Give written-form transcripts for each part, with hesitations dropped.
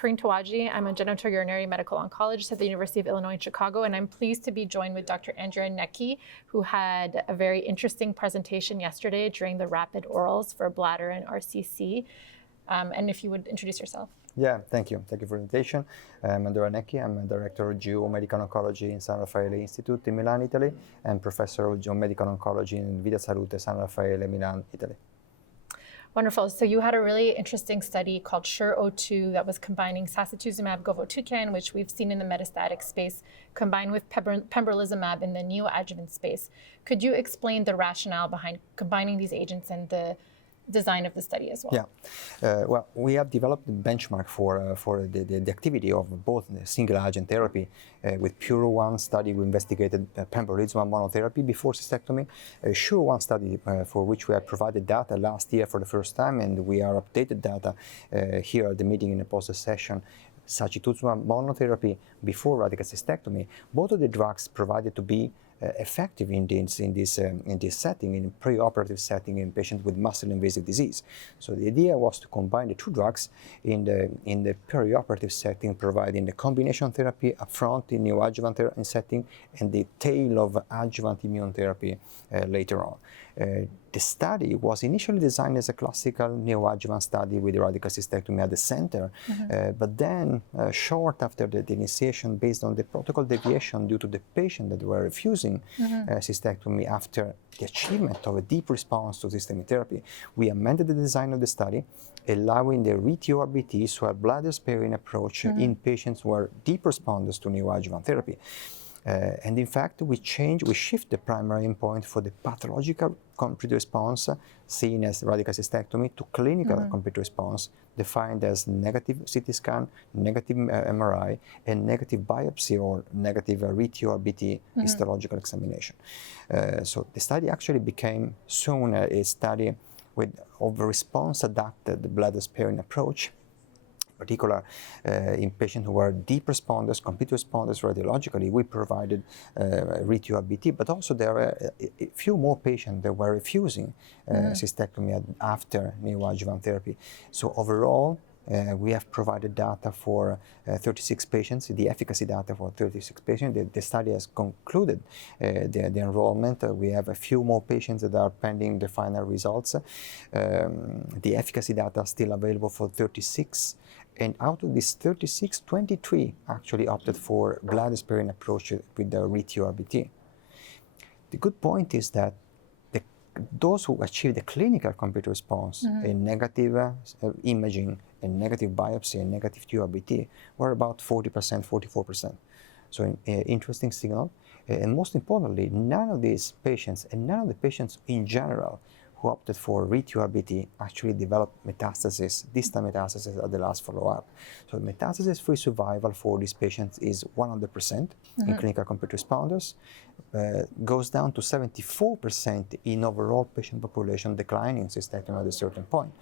Karine Tawagi. I'm a genitourinary medical oncologist at the University of Illinois in Chicago, and I'm pleased to be joined with Dr. Andrea Necchi, who had a very interesting presentation yesterday during the rapid orals for bladder and RCC. And if you would introduce yourself. Yeah, thank you. Thank you for the invitation. I'm Andrea Necchi. I'm a director of geomedical oncology in San Raffaele Institute in Milan, Italy, and professor of geomedical oncology in Vita Salute, San Raffaele, Milan, Italy. Wonderful. So you had a really interesting study called SURE-02 that was combining sacituzumab, govitecan, which we've seen in the metastatic space, combined with pembrolizumab in the neoadjuvant space. Could you explain the rationale behind combining these agents and the design of the study as well? Yeah, well, we have developed a benchmark for the activity of both the single agent therapy. With SURE-01 study, we investigated pembrolizumab monotherapy before cystectomy. SURE-01 study for which we have provided data last year for the first time, and we are updated data here at the meeting in a poster session. Sacituzumab monotherapy before radical cystectomy. Both of the drugs provided to be effective in this setting, in preoperative setting in patients with muscle-invasive disease. So the idea was to combine the two drugs in the perioperative setting, providing the combination therapy upfront in neoadjuvant setting and the tail of adjuvant immune therapy later on. The study was initially designed as a classical neoadjuvant study with radical cystectomy at the center, but then short after the initiation, based on the protocol deviation due to the patient that were refusing cystectomy after the achievement of a deep response to systemic therapy, we amended the design of the study, allowing the RTORBT, so a bladder sparing approach in patients who are deep responders to neoadjuvant therapy. And in fact, we shift the primary endpoint for the pathological complete response, seen as radical cystectomy, to clinical complete response, defined as negative CT scan, negative MRI, and negative biopsy or negative RTORBT histological examination. So the study actually became soon a study of a response-adapted bladder sparing approach. Particular in patients who were deep responders, complete responders radiologically, we provided RTORBT, but also there were a few more patients that were refusing cystectomy after neoadjuvant therapy. So overall, we have provided data for 36 patients, the efficacy data for 36 patients. The study has concluded the enrollment. We have a few more patients that are pending the final results. The efficacy data are still available for 36. And out of these 36, 23 actually opted for bladder sparing approach with the RTORBT. The good point is that those who achieved the clinical complete response in negative imaging and negative biopsy and negative TURBT were about 40%, 44%. So an interesting signal. And most importantly, none of these patients, and none of the patients in general, who opted for RTORBT actually developed metastasis, distant metastasis at the last follow-up. So metastasis-free survival for these patients is 100% in clinical complete responders, goes down to 74% in overall patient population declining cystectomy at a certain point.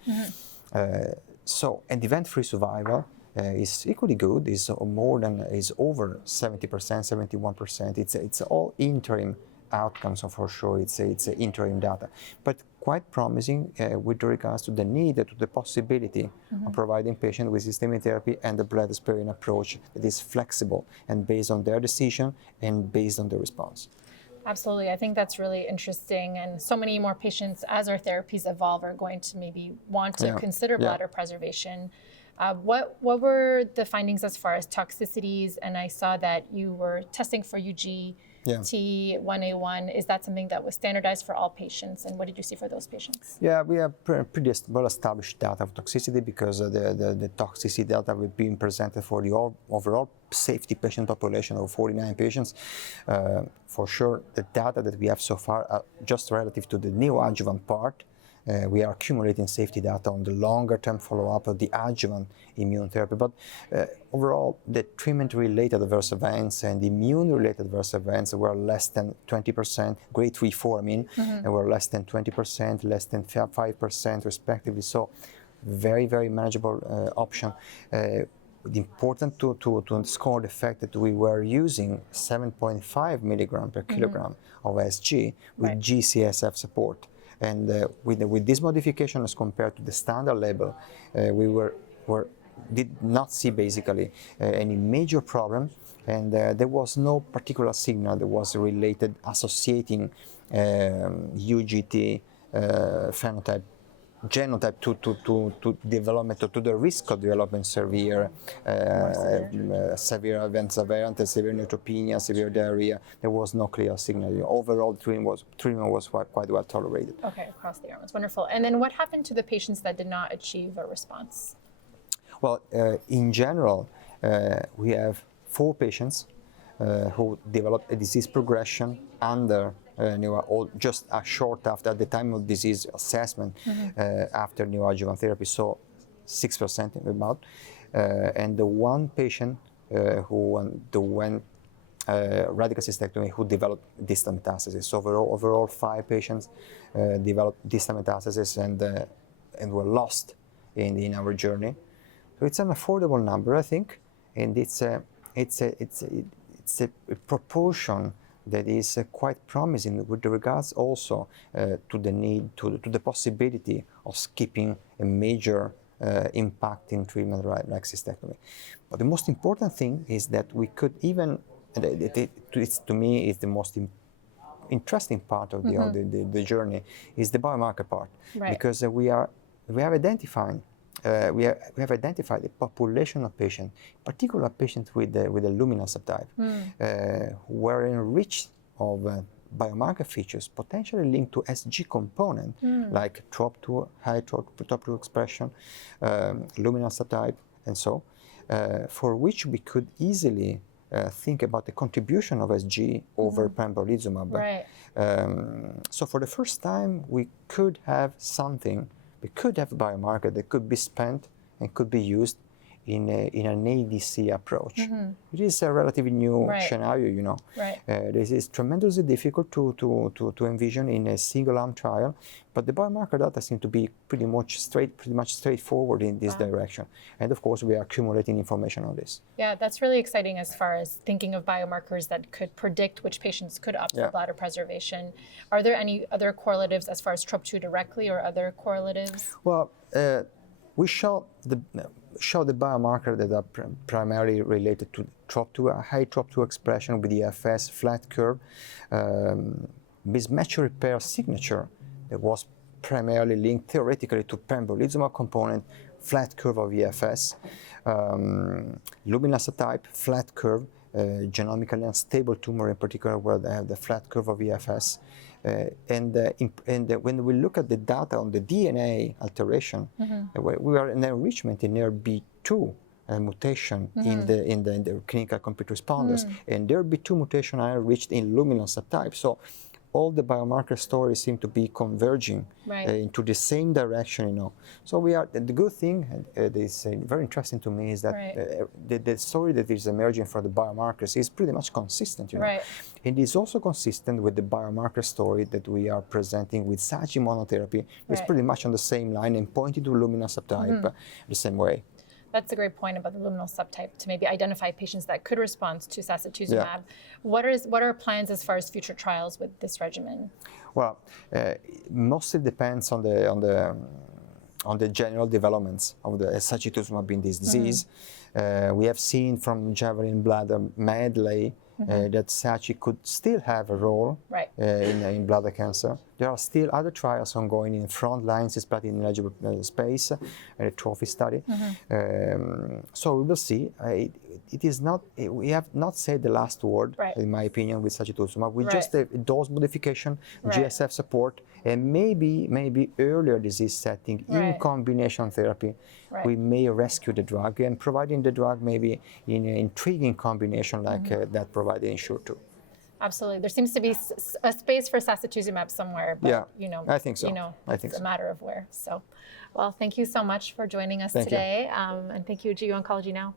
And event-free survival is equally good, is over 70%, 71%. It's all interim outcomes, so for sure it's interim data, but quite promising with regards to the need, to the possibility of providing patients with systemic therapy and the bladder sparing approach that is flexible and based on their decision and based on the response. Absolutely. I think that's really interesting. And so many more patients, as our therapies evolve, are going to maybe want to consider bladder preservation. What were the findings as far as toxicities? And I saw that you were testing for UGT1A1. Is that something that was standardized for all patients? And what did you see for those patients? Yeah, we have pretty well-established data of toxicity because the toxicity data were being presented for the overall safety patient population of 49 patients. For sure, the data that we have so far are just relative to the neoadjuvant part. We are accumulating safety data on the longer-term follow-up of the adjuvant immune therapy. But overall, the treatment-related adverse events and immune-related adverse events were less than 20%, grade 3-4, and were less than 20%, less than 5% respectively. So very, very manageable option. Important to underscore the fact that we were using 7.5 milligram per kilogram of SG with GCSF support. And with this modification as compared to the standard label, we were did not see basically any major problem, and there was no particular signal that was related associating UGT phenotype genotype to development, or to the risk of developing severe severe events, severe neutropenia, severe diarrhea. There was no clear signal. Overall, treatment was quite well tolerated. Okay, across the arm. It's wonderful. And then what happened to the patients that did not achieve a response? Well, in general, we have 4 patients who developed a disease progression under just short after the time of disease assessment after neoadjuvant therapy, so 6% about, and the 1 patient who underwent radical cystectomy who developed distal metastasis. So overall 5 patients developed distal metastasis and were lost in our journey. So it's an affordable number, I think, and it's a proportion that is quite promising with regards also to the need, to the possibility of skipping a major impact in treatment like cystectomy. But the most important thing is that we could even, to me, is the most interesting part of the journey, is the biomarker part, because we have identified a population of patients, particular patients with a luminal subtype, who were enriched of biomarker features potentially linked to SG component, like TROP2, high TROP2 expression, luminal subtype, and so, for which we could easily think about the contribution of SG over pembrolizumab. Right. So for the first time, we could have something. We could have a biomarker that could be spent and could be used in an ADC approach. It is a relatively new scenario, This is tremendously difficult to envision in a single-arm trial, but the biomarker data seem to be pretty much straightforward in this direction. And of course, we are accumulating information on this. Yeah, that's really exciting as far as thinking of biomarkers that could predict which patients could opt for bladder preservation. Are there any other correlatives as far as TROP2 directly or other correlatives? Well, we show the biomarker that are primarily related to TROP2, a high TROP2 expression with EFS flat curve, mismatch repair signature that was primarily linked theoretically to pembrolizumab component, flat curve of EFS, luminal subtype, flat curve, genomically unstable tumor in particular where they have the flat curve of EFS. And when we look at the data on the DNA alteration, we are in enrichment in NERB2 mutation in the clinical complete responders, and NERB2 mutation are enriched in luminal subtype. So all the biomarker stories seem to be converging into the same direction, So the good thing that is very interesting to me is that the story that is emerging for the biomarkers is pretty much consistent, It is also consistent with the biomarker story that we are presenting with Sachi monotherapy. It's pretty much on the same line and pointing to luminal subtype the same way. That's a great point about the luminal subtype, to maybe identify patients that could respond to sacituzumab. What are plans as far as future trials with this regimen? Well, mostly depends on the general developments of the sacituzumab in this disease. We have seen from Javelin Bladder medley that Sachi could still have a role in bladder cancer. There are still other trials ongoing in frontline cisplatin ineligible space, a trophy study. So we will see. We have not said the last word, in my opinion, with sacituzumab. We just a dose modification, GSF support, and maybe earlier disease setting in combination therapy. We may rescue the drug, and providing the drug maybe in an intriguing combination like that provided in SURE-02. Absolutely. There seems to be a space for sacituzumab somewhere, but I think so. It's a matter of where. So, well, thank you so much for joining us today. And thank you, GU Oncology Now.